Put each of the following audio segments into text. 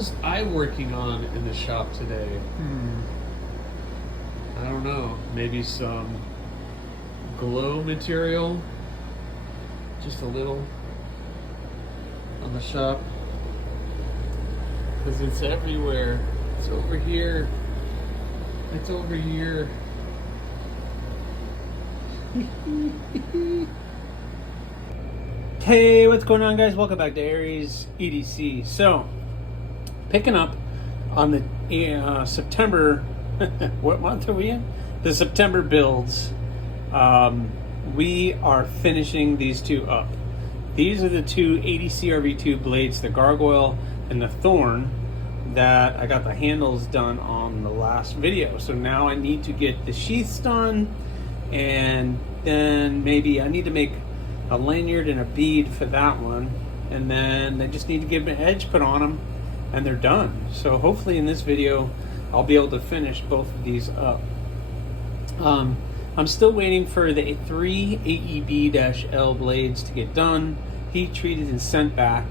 was I working on in the shop today? I don't know. Maybe some glow material. Just a little on the shop. Because it's everywhere. It's over here. It's over here. Hey, what's going on, guys? Welcome back to AriesEDC. So, picking up on the September, what month are we in? The September builds. We are finishing these two up. These are the two ADC RV2 blades, the Gargoyle and the Thorn, that I got the handles done on the last video. So now I need to get the sheaths done, and then maybe I need to make a lanyard and a bead for that one, and then I just need to get an edge put on them and they're done. So hopefully in this video I'll be able to finish both of these up. I'm still waiting for the 3 AEB-L blades to get done, heat treated and sent back.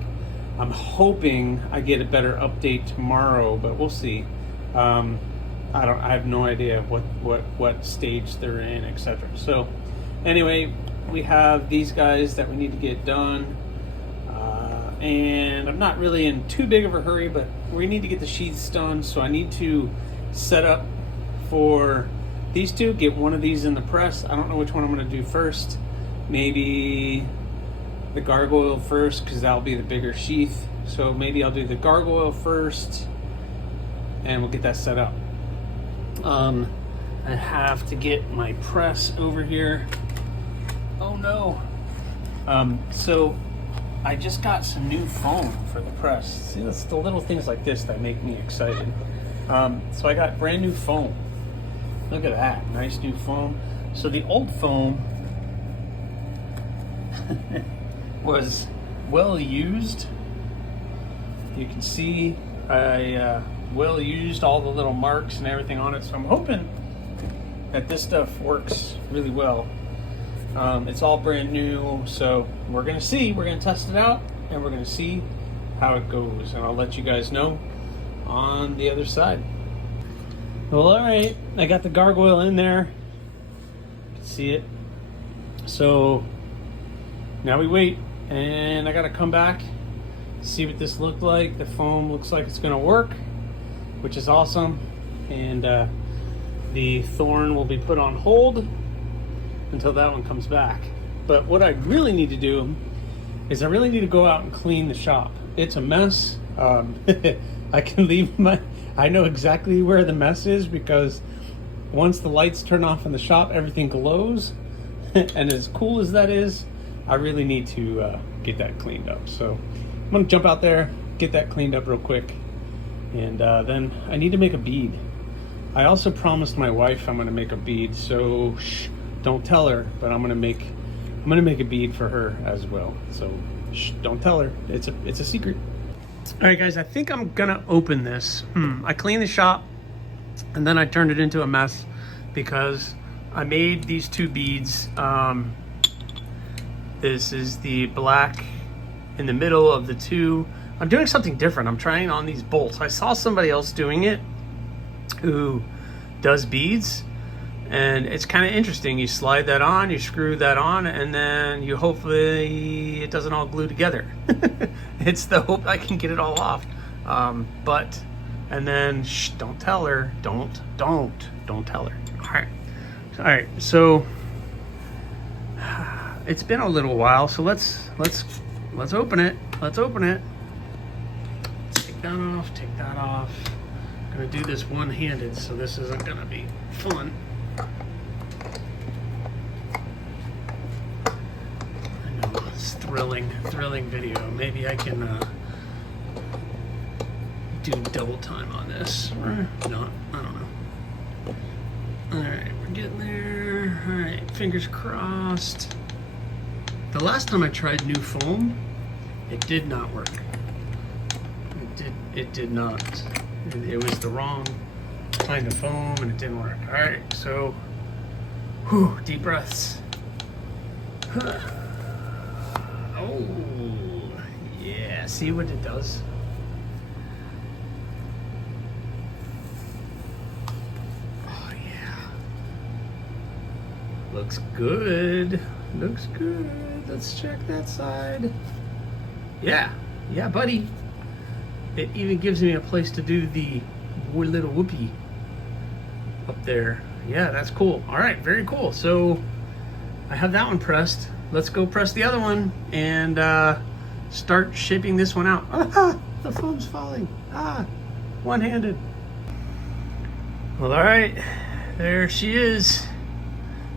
I'm hoping I get a better update tomorrow, but we'll see. I have no idea what stage they're in, etc. So anyway, we have these guys that we need to get done, and I'm not really in too big of a hurry, but we need to get the sheaths done. So I need to set up for these two, get one of these in the press. I don't know which one I'm going to do first. Maybe the Gargoyle first, because that'll be the bigger sheath. So maybe I'll do the Gargoyle first and we'll get that set up. I have to get my press over here. Oh no. So I just got some new foam for the press. See, that's the little things like this that make me excited. So I got brand new foam. Look at that, nice new foam. So the old foam was well used. You can see I well used all the little marks and everything on it. So I'm hoping that this stuff works really well. It's all brand new, so we're gonna see. We're gonna test it out, and we're gonna see how it goes, and I'll let you guys know on the other side. Well, all right, I got the Gargoyle in there. You can see it. So now we wait, and I gotta come back, see what this looked like. The foam looks like it's gonna work, which is awesome, and the Thorn will be put on hold until that one comes back. But what I really need to do is I really need to go out and clean the shop. It's a mess. I can leave I know exactly where the mess is, because once the lights turn off in the shop, everything glows. And as cool as that is, I really need to get that cleaned up. So I'm gonna jump out there, get that cleaned up real quick, and then I need to make a bead. I also promised my wife I'm gonna make a bead, so shh, don't tell her, but I'm gonna make a bead for her as well. So shh, don't tell her. It's a secret. All right, guys, I think I'm gonna open this. I cleaned the shop, and then I turned it into a mess because I made these two beads. This is the black in the middle of the two. I'm doing something different. I'm trying on these bolts. I saw somebody else doing it who does beads, and it's kind of interesting. You slide that on, you screw that on, and then you hopefully it doesn't all glue together. It's the hope I can get it all off. And then shh, don't tell her. Don't tell her. All right. So it's been a little while, so let's open it. Let's open it. Take that off. I'm gonna do this one-handed, so this isn't gonna be fun. I know, it's thrilling video. Maybe I can do double time on this, or not. I don't know. All right, we're getting there. All right, fingers crossed. The last time I tried new foam, it did not work. It did not. It was the wrong kind of foam, and it didn't work. All right, so whew, deep breaths. Oh, yeah, see what it does? looks good. Looks good. Let's check that side. Yeah, buddy. It even gives me a place to do the little whoopee up there. Yeah, that's cool. All right, very cool. So I have that one pressed. Let's go press the other one and start shipping this one out. Ah, the foam's falling. Ah, one-handed. Well, all right, there she is.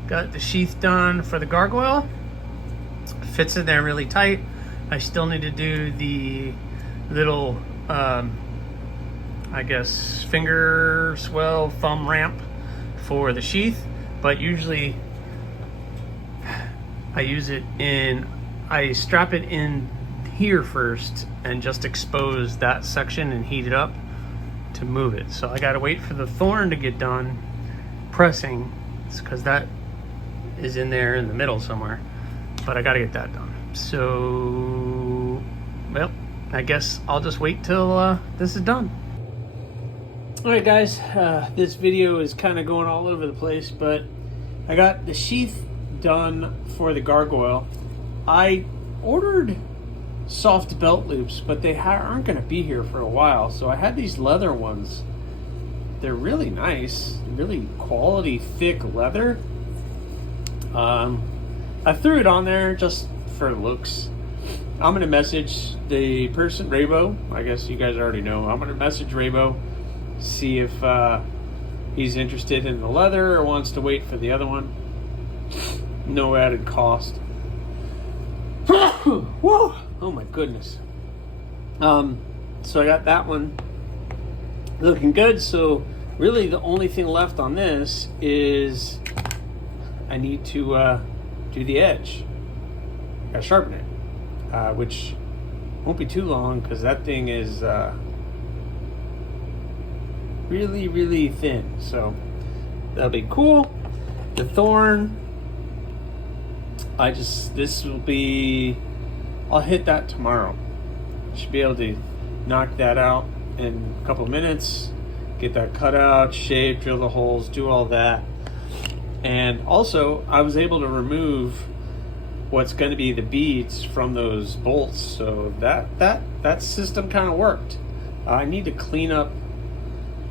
Got the sheath done for the Gargoyle. Fits in there really tight. I still need to do the little, I guess, finger swell thumb ramp for the sheath, but usually I strap it in here first and just expose that section and heat it up to move it. So I gotta wait for the thorn to get done pressing, because that is in there in the middle somewhere, but I gotta get that done. So, well, I guess I'll just wait till this is done. All right, guys, this video is kind of going all over the place, but I got the sheath done for the Gargoyle. I ordered soft belt loops, but they aren't going to be here for a while, so I had these leather ones. They're really nice, really quality thick leather. I threw it on there just for looks. I'm gonna message the person, Raybo. I guess you guys already know. I'm gonna message Raybo, see if he's interested in the leather or wants to wait for the other one. No added cost. Whoa! Oh my goodness. So I got that one looking good. So really the only thing left on this is I need to do the edge. Gotta sharpen it, which won't be too long because that thing is really, really thin. So that'll be cool. The thorn, I'll hit that tomorrow. Should be able to knock that out in a couple of minutes, get that cut out, shape, drill the holes, do all that. And also, I was able to remove what's going to be the beads from those bolts, so that system kind of worked. I need to clean up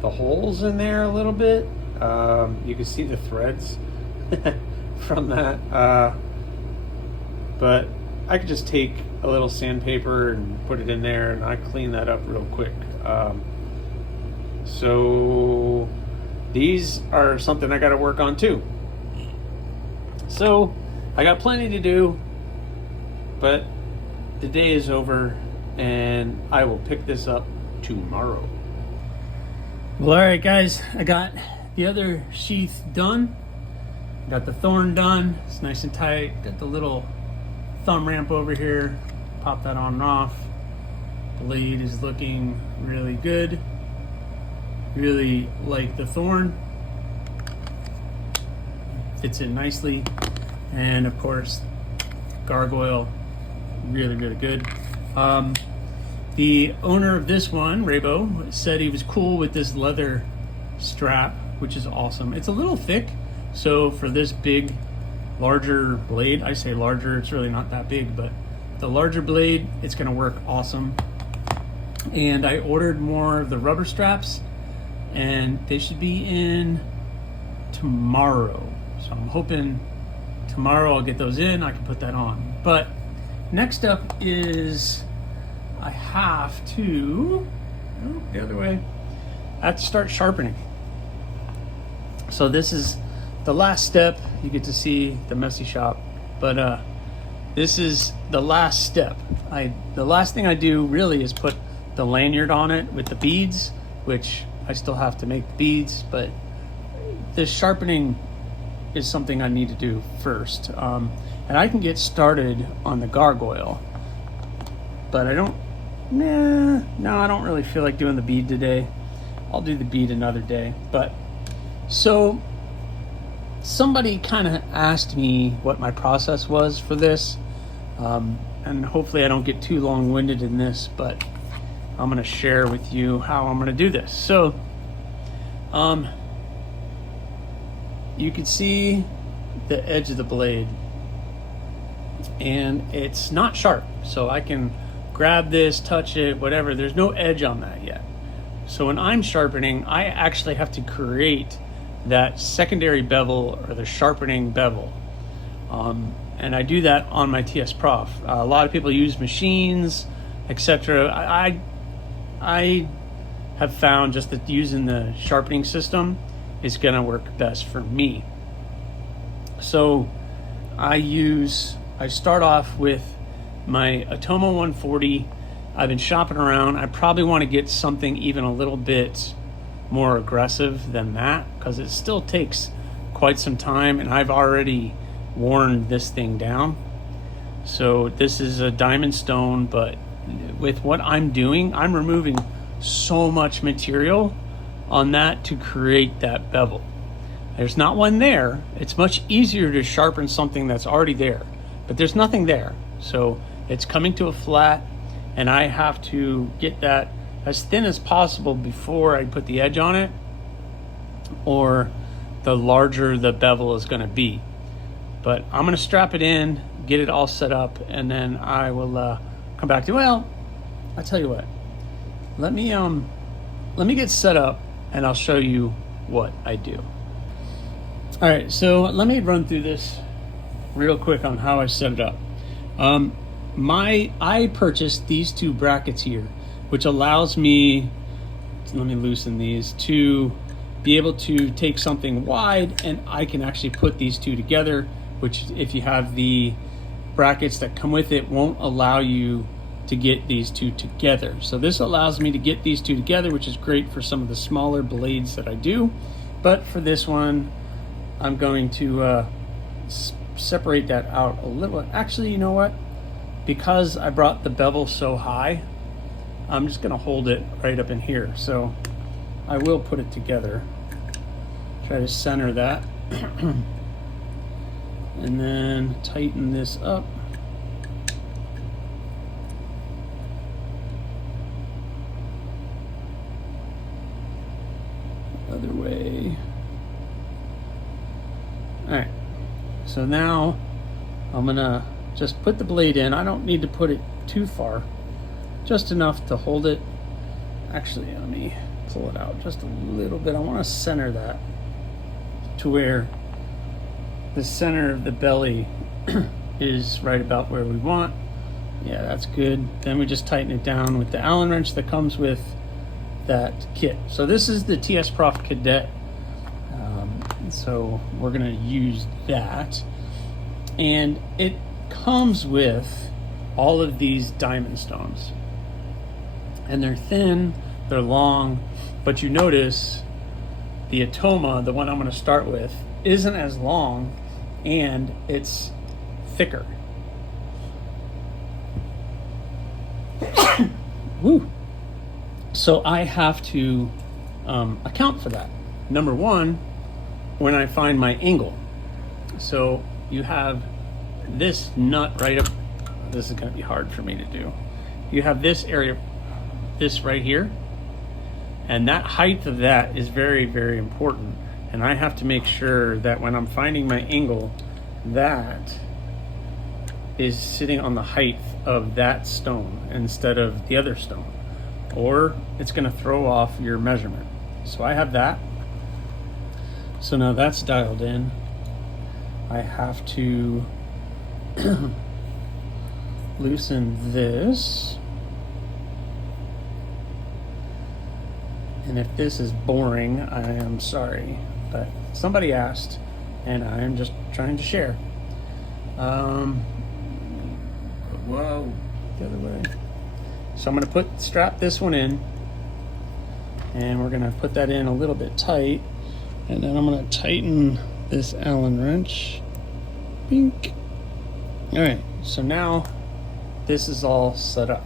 the holes in there a little bit. You can see the threads from that, but I could just take a little sandpaper and put it in there, and I clean that up real quick. So these are something I got to work on too. So I got plenty to do, but the day is over and I will pick this up tomorrow. Well, all right, guys, I got the other sheath done. Got the thorn done. It's nice and tight. Got the little thumb ramp over here. Pop that on and off. Blade is looking really good. Really like the thorn. Fits in nicely. And of course, Gargoyle, really, really good. The owner of this one, Raybo, said he was cool with this leather strap, which is awesome. It's a little thick, so for this big, larger blade, I say larger, it's really not that big, but the larger blade, it's gonna work awesome. And I ordered more of the rubber straps, and they should be in tomorrow. So I'm hoping tomorrow I'll get those in, I can put that on. But next up is I have to, the other way, I have to start sharpening. So this is the last step. You get to see the messy shop, but this is the last step. The last thing I do really is put the lanyard on it with the beads, which I still have to make the beads, but the sharpening is something I need to do first. And I can get started on the Gargoyle, but I don't really feel like doing the bead today. I'll do the bead another day. But so somebody kind of asked me what my process was for this, and hopefully I don't get too long-winded in this, but I'm going to share with you how I'm going to do this. So you can see the edge of the blade, and it's not sharp. So I can grab this, touch it, whatever. There's no edge on that yet. So when I'm sharpening, I actually have to create that secondary bevel or the sharpening bevel. And I do that on my TS Prof. A lot of people use machines, etc. I have found just that using the sharpening system is going to work best for me. So I start off with my Atoma 140. I've been shopping around. I probably want to get something even a little bit more aggressive than that, because it still takes quite some time, and I've already worn this thing down. So this is a diamond stone, but with what I'm doing, I'm removing so much material on that to create that bevel. There's not one there. It's much easier to sharpen something that's already there, but there's nothing there. So it's coming to a flat, and I have to get that as thin as possible before I put the edge on it, or the larger the bevel is going to be. But I'm going to strap it in, get it all set up, and then I will come back to, well, I'll tell you what. Let me get set up, and I'll show you what I do. All right, so let me run through this real quick on how I set it up. I purchased these two brackets here, which allows me, let me loosen these, to be able to take something wide, and I can actually put these two together, which if you have the brackets that come with it, won't allow you to get these two together. So this allows me to get these two together, which is great for some of the smaller blades that I do. But for this one, I'm going to separate that out a little. Actually, you know what? Because I brought the bevel so high, I'm just going to hold it right up in here. So I will put it together. Try to center that. And then tighten this up. Other way. All right. So now I'm gonna just put the blade in. I don't need to put it too far, just enough to hold it. Actually, let me pull it out just a little bit. I want to center that to where the center of the belly is right about where we want. Yeah, that's good. Then we just tighten it down with the Allen wrench that comes with that kit. So this is the TS Prof Cadet. So we're gonna use that. And it comes with all of these diamond stones. And they're thin, they're long, but you notice the Atoma, the one I'm gonna start with, isn't as long, and it's thicker. Woo. So I have to account for that. Number one, when I find my angle. So you have this nut right up, this is gonna be hard for me to do. You have this area, this right here, and that height of that is very, very important. And I have to make sure that when I'm finding my angle, that is sitting on the height of that stone instead of the other stone, or it's gonna throw off your measurement. So I have that. So now that's dialed in. I have to loosen this. And if this is boring, I am sorry, but somebody asked, and I am just trying to share. Whoa, the other way. So I'm gonna strap this one in, and we're gonna put that in a little bit tight, and then I'm gonna tighten this Allen wrench. Bink. All right, so now this is all set up.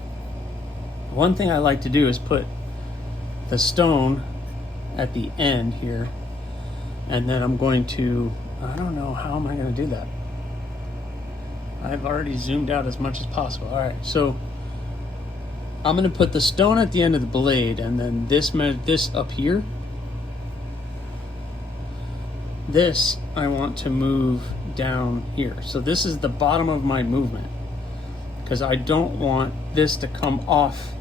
One thing I like to do is put the stone at the end here, and then I'm going to, I don't know, how am I going to do that? I've already zoomed out as much as possible. All right, so I'm going to put the stone at the end of the blade, and then this up here, this I want to move down here. So this is the bottom of my movement, because I don't want this to come off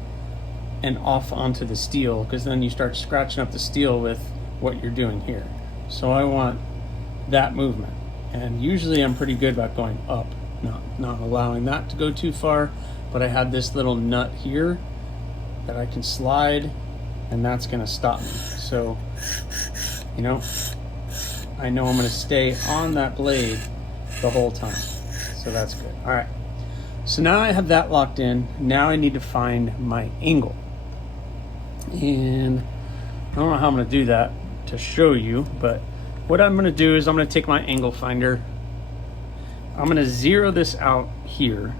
and off onto the steel, because then you start scratching up the steel with what you're doing here. So I want that movement. And usually I'm pretty good about going up, not allowing that to go too far, but I have this little nut here that I can slide, and that's gonna stop me. So, you know, I know I'm gonna stay on that blade the whole time. So that's good. All right. So now I have that locked in. Now I need to find my angle. And I don't know how I'm gonna do that to show you, but what I'm gonna do is I'm gonna take my angle finder. I'm gonna zero this out here.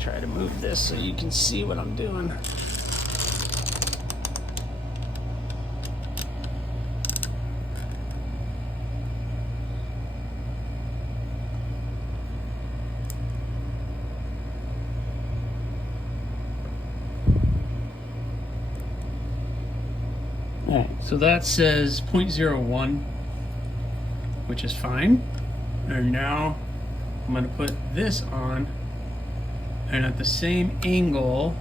Try to move this so you can see what I'm doing. All right, so that says 0.01, which is fine. And now I'm going to put this on, and at the same angle,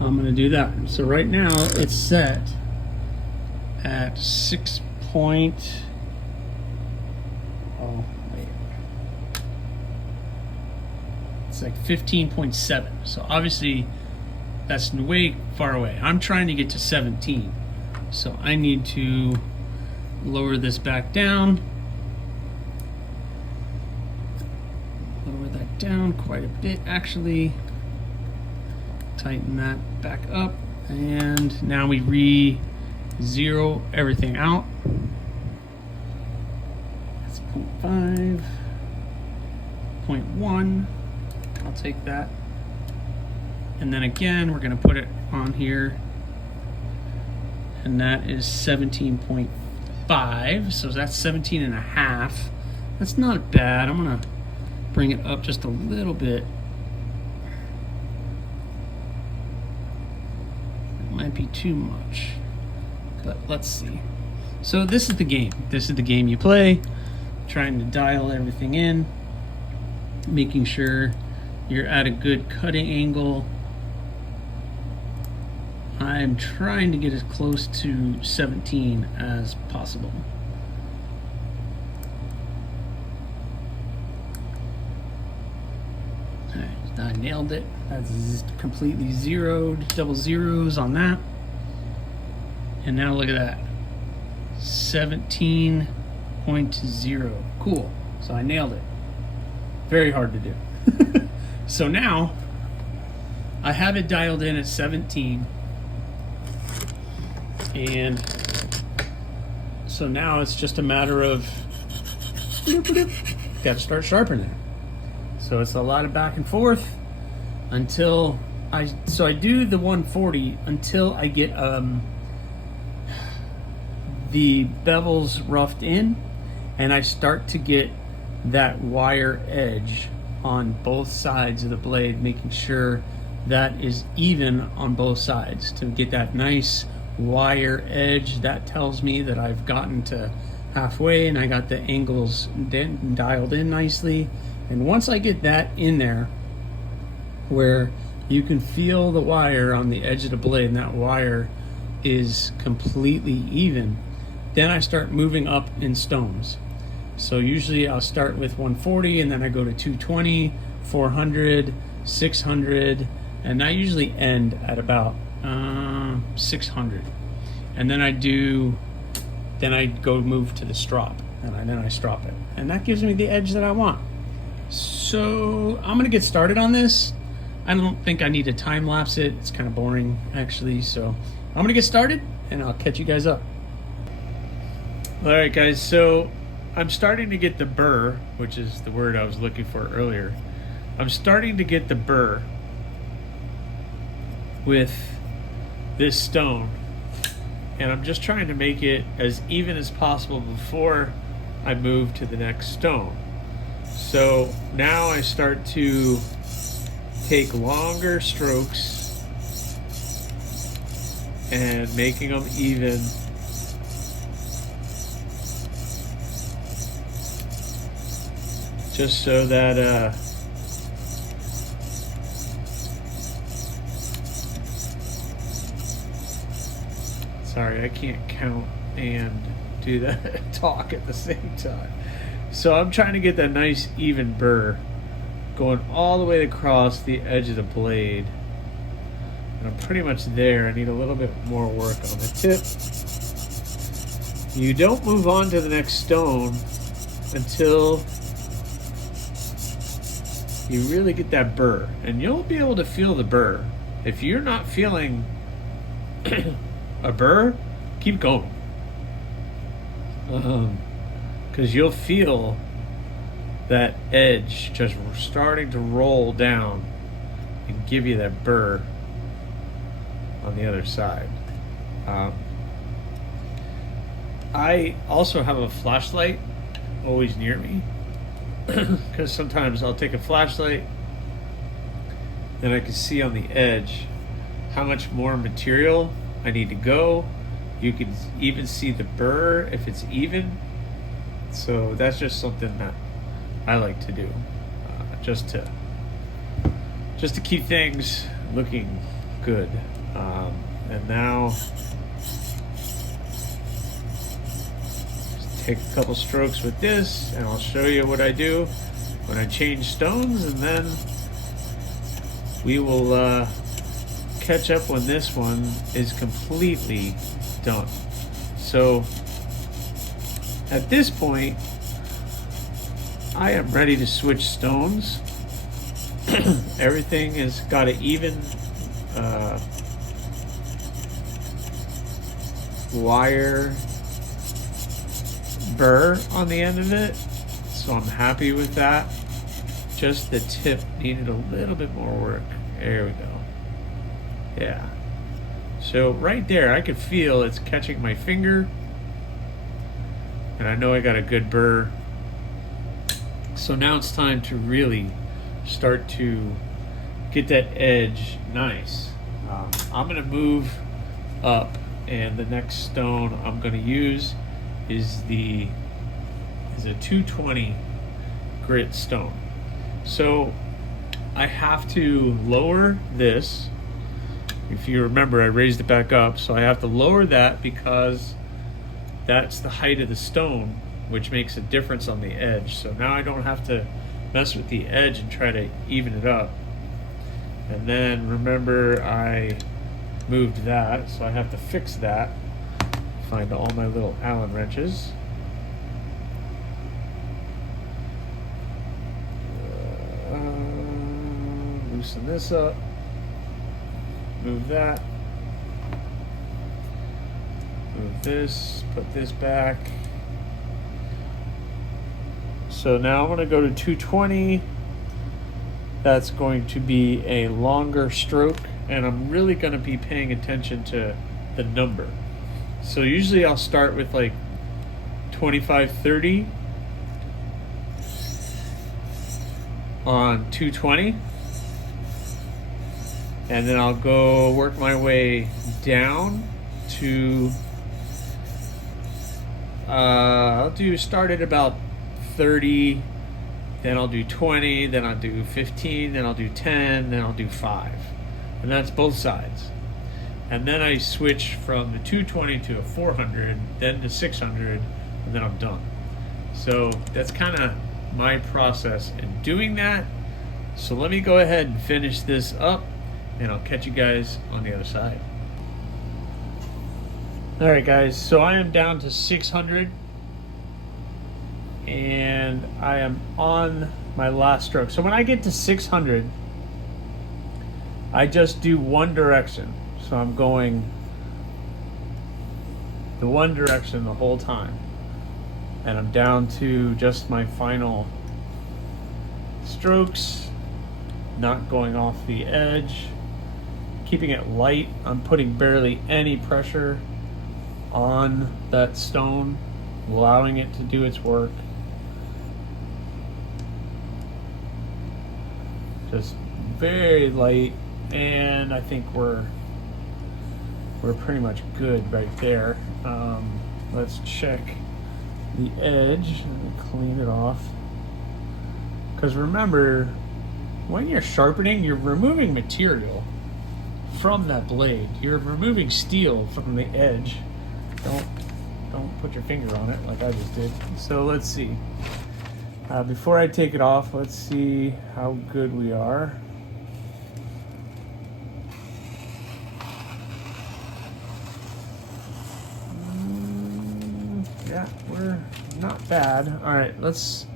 I'm going to do that. So right now it's set at 6 point, oh wait, it's like 15.7. So obviously that's way far away. I'm trying to get to 17. So I need to lower this back down. Lower that down quite a bit, actually. Tighten that back up. And now we re-zero everything out. That's 0.5, 0.1. I'll take that. And then again, we're going to put it on here. And that is 17.5. So that's 17 and a half. That's not bad. I'm going to bring it up just a little bit. It might be too much, but let's see. So this is the game. This is the game you play, trying to dial everything in, making sure you're at a good cutting angle. I'm trying to get as close to 17 as possible. All right, I nailed it. That's completely zeroed, double zeros on that. And now look at that, 17.0. Cool, so I nailed it. Very hard to do. So now I have it dialed in at 17. And so now it's just a matter of got to start sharpening it. So it's a lot of back and forth until I do the 140 until I get the bevels roughed in, and I start to get that wire edge on both sides of the blade, making sure that is even on both sides to get that nice wire edge. That tells me that I've gotten to halfway and I got the angles dialed in nicely. And once I get that in there where you can feel the wire on the edge of the blade and that wire is completely even, then I start moving up in stones. So usually I'll start with 140 and then I go to 220, 400, 600, and I usually end at about 600. And then I go move to the strop, and then I strop it. And that gives me the edge that I want. So I'm gonna get started on this. I don't think I need to time lapse it. It's kind of boring actually. So I'm gonna get started and I'll catch you guys up. All right guys, so I'm starting to get the burr, which is the word I was looking for earlier. I'm starting to get the burr with this stone, and I'm just trying to make it as even as possible before I move to the next stone. So now I start to take longer strokes and making them even. Just so that sorry, I can't count and do that talk at the same time. So I'm trying to get that nice even burr going all the way across the edge of the blade. And I'm pretty much there. I need a little bit more work on the tip. You don't move on to the next stone until you really get that burr. And you'll be able to feel the burr. If you're not feeling a burr, keep going. Because you'll feel that edge just starting to roll down and give you that burr on the other side. I also have a flashlight always near me because sometimes I'll take a flashlight and I can see on the edge how much more material I need to go. You can even see the burr if it's even. So that's just something that I like to do, just to keep things looking good. And now, just take a couple strokes with this, and I'll show you what I do when I change stones, and then we will catch up when this one is completely done. So at this point, I am ready to switch stones. Everything has got an even wire burr on the end of it, so I'm happy with that. Just the tip needed a little bit more work. There we go. Yeah. So right there, I could feel it's catching my finger, and I know I got a good burr. So now it's time to really start to get that edge nice. I'm going to move up, and the next stone I'm going to use is a 220 grit stone. So I have to lower this. If you remember, I raised it back up, so I have to lower that because that's the height of the stone, which makes a difference on the edge. So now I don't have to mess with the edge and try to even it up. And then remember, I moved that, so I have to fix that. Find all my little Allen wrenches. Loosen this up. Move that. Move this. Put this back. So now I'm going to go to 220. That's going to be a longer stroke, and I'm really going to be paying attention to the number. So usually I'll start with like 25-30 on 220, and then I'll go work my way down to I'll start at about 30, then I'll do 20, then I'll do 15, then I'll do 10, then I'll do 5. And that's both sides. And then I switch from the 220 to a 400, then to 600, and then I'm done. So that's kind of my process in doing that. So let me go ahead and finish this up, and I'll catch you guys on the other side. All right, guys, so I am down to 600. And I am on my last stroke. So when I get to 600, I just do one direction. So I'm going the one direction the whole time. And I'm down to just my final strokes, not going off the edge, keeping it light. I'm putting barely any pressure on that stone, allowing it to do its work. Just very light, and I think we're pretty much good right there. Let's check the edge and clean it off. Because remember, when you're sharpening, you're removing material from that blade. You're removing steel from the edge. Don't put your finger on it like I just did. So let's see. Before I take it off, let's see how good we are. Yeah, we're not bad. All right, let's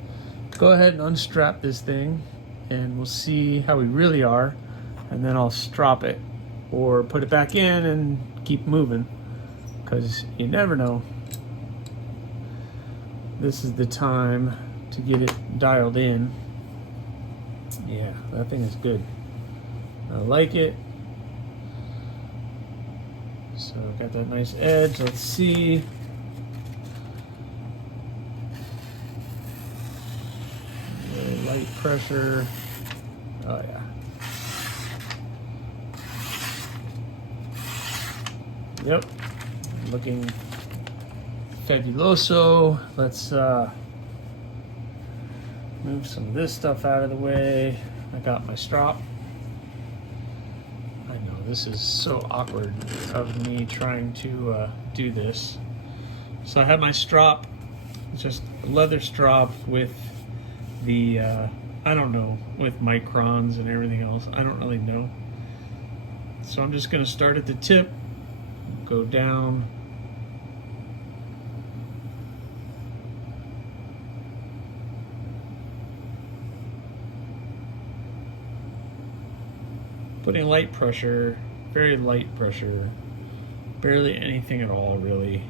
go ahead and unstrap this thing and we'll see how we really are, and then I'll strop it or put it back in and keep moving, because you never know. This is the time to get it dialed in. Yeah, that thing is good. I like it. So got that nice edge. Let's see. Really light pressure. Oh yeah. Yep. Looking fabuloso. Let's move some of this stuff out of the way. I got my strop. I know this is so awkward of me trying to do this. So I have my strop, just a leather strop with the, I don't know, with microns and everything else. I don't really know. So I'm just going to start at the tip, go down. Putting light pressure, very light pressure, barely anything at all, really.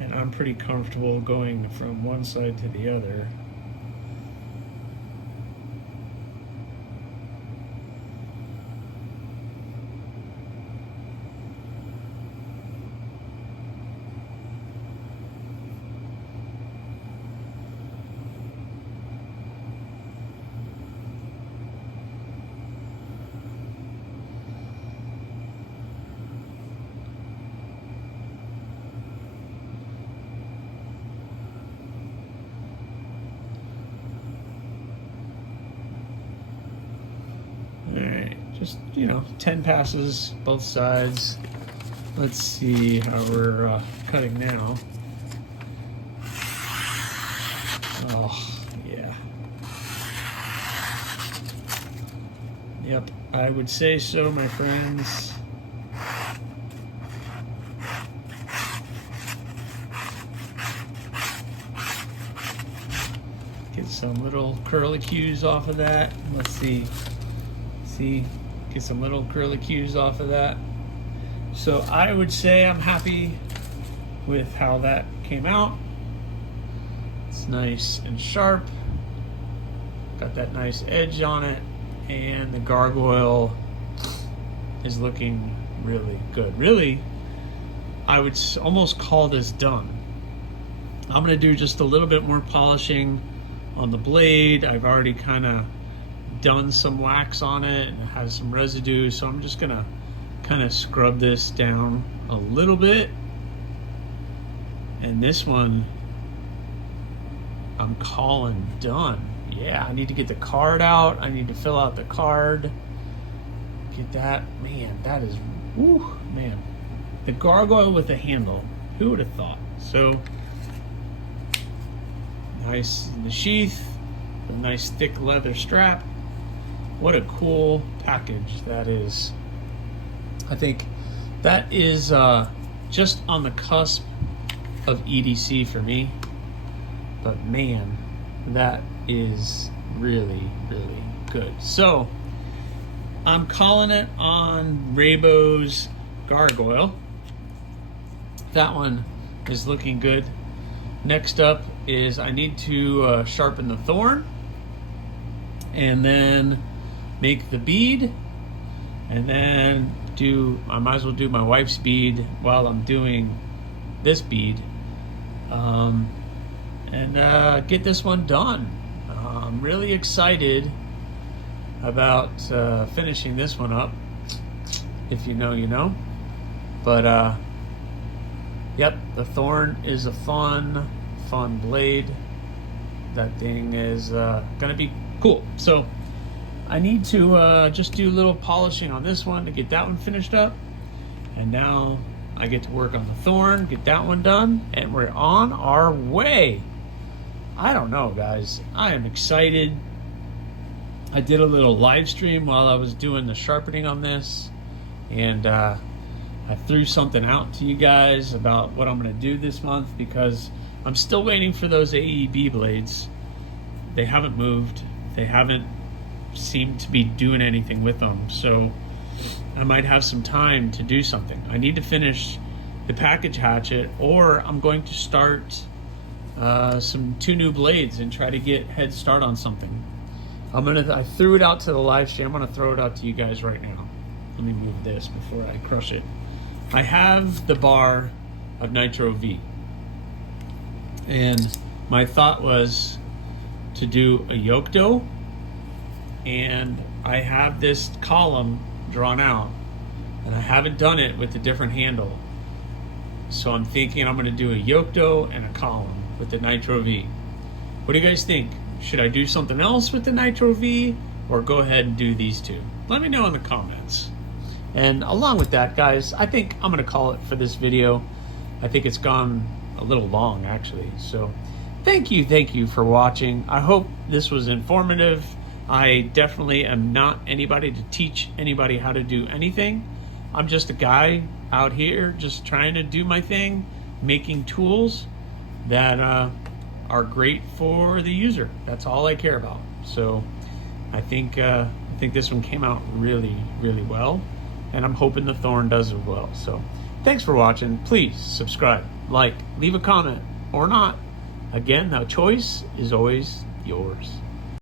And I'm pretty comfortable going from one side to the other. Just, 10 passes both sides. Let's see how we're cutting now. Oh, yeah. Yep, I would say so, my friends. Get some little curlicues off of that. Let's see. Get some little curlicues off of that. So I would say I'm happy with how that came out. It's nice and sharp. Got that nice edge on it, and the gargoyle is looking really good. Really, I would almost call this done. I'm gonna do just a little bit more polishing on the blade. I've already kind of done some wax on it and it has some residue, so I'm just gonna kind of scrub this down a little bit. And this one I'm calling done. Yeah, I need to get the card out. I need to fill out the card, get that. Man, that is, woo, man, the gargoyle with a handle, who would have thought? So nice in the sheath, a nice thick leather strap. What a cool package that is. I think that is just on the cusp of EDC for me. But man, that is really, really good. So I'm calling it on Rainbow's Gargoyle. That one is looking good. Next up is I need to sharpen the thorn. And then make the bead, and then I might as well do my wife's bead while I'm doing this bead, and get this one done. I'm really excited about finishing this one up. If you know, you know. But yep, the thorn is a fun blade. That thing is gonna be cool. So I need to just do a little polishing on this one to get that one finished up, and now I get to work on the thorn, get that one done, and we're on our way. I don't know, guys. I am excited. I did a little live stream while I was doing the sharpening on this, and I threw something out to you guys about what I'm going to do this month, because I'm still waiting for those AEB blades. They haven't moved. They haven't seemed to be doing anything with them, so I might have some time to do something. I need to finish the package hatchet, or I'm going to start two new blades and try to get head start on something. I threw it out to the live stream. I'm gonna throw it out to you guys right now. Let me move this before I crush it. I have the bar of Nitro V, and my thought was to do a yoke dough, and I have this column drawn out, and I haven't done it with a different handle. So I'm thinking I'm gonna do a yoke dough and a column with the Nitro V. What do you guys think? Should I do something else with the Nitro V, or go ahead and do these two? Let me know in the comments. And along with that, guys, I think I'm gonna call it for this video. I think it's gone a little long, actually. So thank you for watching. I hope this was informative. I definitely am not anybody to teach anybody how to do anything. I'm just a guy out here just trying to do my thing, making tools that are great for the user. That's all I care about. So I think this one came out really well, and I'm hoping the thorn does as well. So thanks for watching. Please subscribe, like, leave a comment, or not. Again, the choice is always yours.